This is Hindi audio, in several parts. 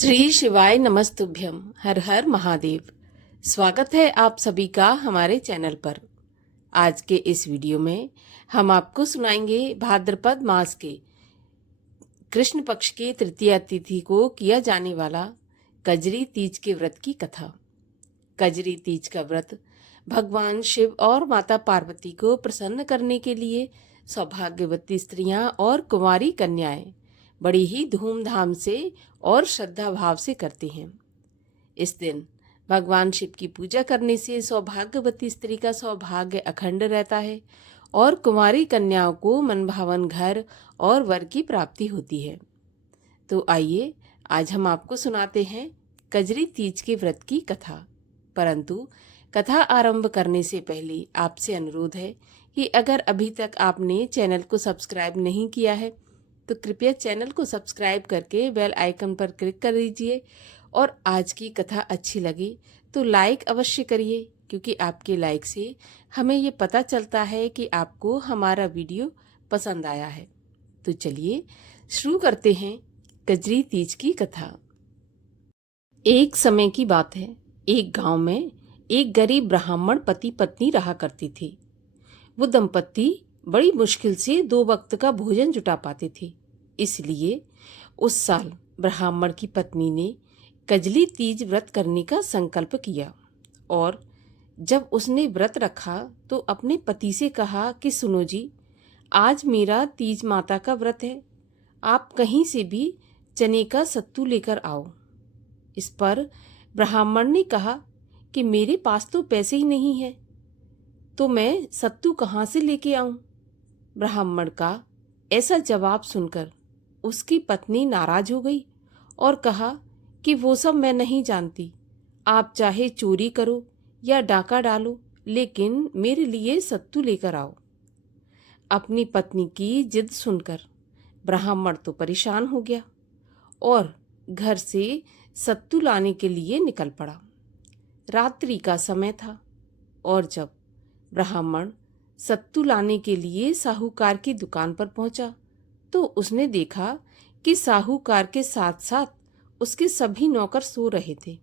श्री शिवाय नमस्तुभ्यम। हर हर महादेव। स्वागत है आप सभी का हमारे चैनल पर। आज के इस वीडियो में हम आपको सुनाएंगे भाद्रपद मास के कृष्ण पक्ष की तृतीया तिथि को किया जाने वाला कजरी तीज के व्रत की कथा। कजरी तीज का व्रत भगवान शिव और माता पार्वती को प्रसन्न करने के लिए सौभाग्यवती स्त्रियां और कुंवारी कन्याएं बड़ी ही धूमधाम से और श्रद्धा भाव से करते हैं। इस दिन भगवान शिव की पूजा करने से सौभाग्यवती स्त्री का सौभाग्य अखंड रहता है और कुंवारी कन्याओं को मनभावन घर और वर की प्राप्ति होती है। तो आइए आज हम आपको सुनाते हैं कजरी तीज के व्रत की कथा। परंतु कथा आरंभ करने से पहले आपसे अनुरोध है कि अगर अभी तक आपने चैनल को सब्सक्राइब नहीं किया है तो कृपया चैनल को सब्सक्राइब करके बेल आइकन पर क्लिक कर दीजिए और आज की कथा अच्छी लगे तो लाइक अवश्य करिए, क्योंकि आपके लाइक से हमें ये पता चलता है कि आपको हमारा वीडियो पसंद आया है। तो चलिए शुरू करते हैं कजरी तीज की कथा। एक समय की बात है, एक गांव में एक गरीब ब्राह्मण पति पत्नी रहा करती थी। वो दंपत्ति बड़ी मुश्किल से 2 वक्त का भोजन जुटा पाते थे। इसलिए उस साल ब्राह्मण की पत्नी ने कजली तीज व्रत करने का संकल्प किया और जब उसने व्रत रखा तो अपने पति से कहा कि सुनो जी, आज मेरा तीज माता का व्रत है, आप कहीं से भी चने का सत्तू लेकर आओ। इस पर ब्राह्मण ने कहा कि मेरे पास तो पैसे ही नहीं है, तो मैं सत्तू कहाँ से लेके आऊं? ब्राह्मण का ऐसा जवाब सुनकर उसकी पत्नी नाराज हो गई और कहा कि वो सब मैं नहीं जानती, आप चाहे चोरी करो या डाका डालो, लेकिन मेरे लिए सत्तू लेकर आओ। अपनी पत्नी की जिद सुनकर ब्राह्मण तो परेशान हो गया और घर से सत्तू लाने के लिए निकल पड़ा। रात्रि का समय था और जब ब्राह्मण सत्तू लाने के लिए साहूकार की दुकान पर पहुंचा तो उसने देखा कि साहूकार के साथ साथ उसके सभी नौकर सो रहे थे।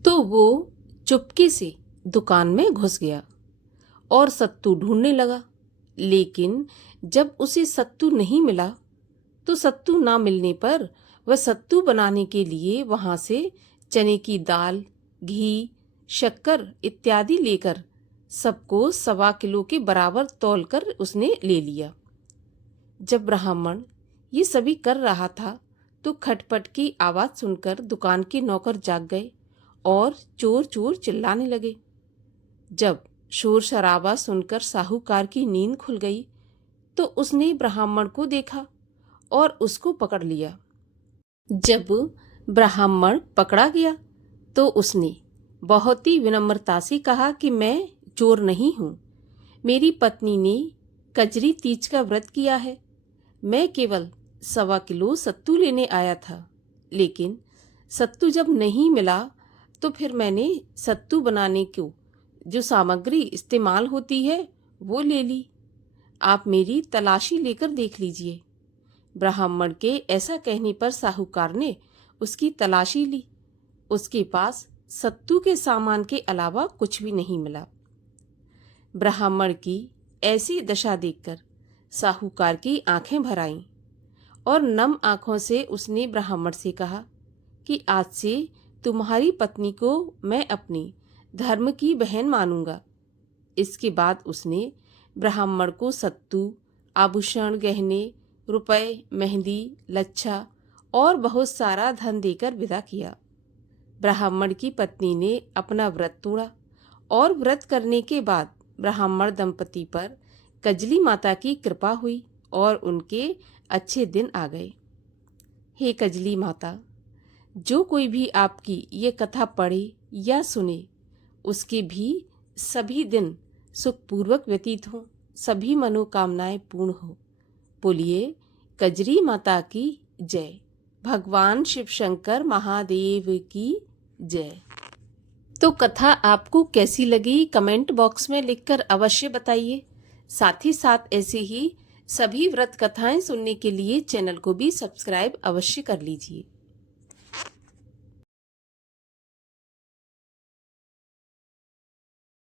तो वो चुपके से दुकान में घुस गया और सत्तू ढूंढने लगा, लेकिन जब उसे सत्तू नहीं मिला तो सत्तू ना मिलने पर वह सत्तू बनाने के लिए वहां से चने की दाल, घी, शक्कर इत्यादि लेकर सबको 1.25 किलो के बराबर तौलकर उसने ले लिया। जब ब्राह्मण ये सभी कर रहा था तो खटपट की आवाज सुनकर दुकान के नौकर जाग गए और चोर चोर चिल्लाने लगे। जब शोर शराबा सुनकर साहूकार की नींद खुल गई तो उसने ब्राह्मण को देखा और उसको पकड़ लिया। जब ब्राह्मण पकड़ा गया तो उसने बहुत ही विनम्रता से कहा कि मैं चोर नहीं हूं, मेरी पत्नी ने कजरी तीज का व्रत किया है, मैं केवल 1.25 किलो सत्तू लेने आया था, लेकिन सत्तू जब नहीं मिला तो फिर मैंने सत्तू बनाने को जो सामग्री इस्तेमाल होती है वो ले ली, आप मेरी तलाशी लेकर देख लीजिए। ब्राह्मण के ऐसा कहने पर साहूकार ने उसकी तलाशी ली। उसके पास सत्तू के सामान के अलावा कुछ भी नहीं मिला। ब्राह्मण की ऐसी दशा देखकर साहूकार की आंखें भर आईं और नम आंखों से उसने ब्राह्मण से कहा कि आज से तुम्हारी पत्नी को मैं अपनी धर्म की बहन मानूंगा। इसके बाद उसने ब्राह्मण को सत्तू, आभूषण, गहने, रुपए, मेहंदी, लच्छा और बहुत सारा धन देकर विदा किया। ब्राह्मण की पत्नी ने अपना व्रत तोड़ा और व्रत करने के बाद ब्राह्मण दंपति पर कजली माता की कृपा हुई और उनके अच्छे दिन आ गए। हे कजली माता, जो कोई भी आपकी ये कथा पढ़े या सुने उसके भी सभी दिन सुखपूर्वक व्यतीत हों, सभी मनोकामनाएं पूर्ण हो। बोलिए कजरी माता की जय। भगवान शिव शंकर महादेव की जय। तो कथा आपको कैसी लगी कमेंट बॉक्स में लिखकर अवश्य बताइए। साथ ही साथ ऐसे ही सभी व्रत कथाएं सुनने के लिए चैनल को भी सब्सक्राइब अवश्य कर लीजिए।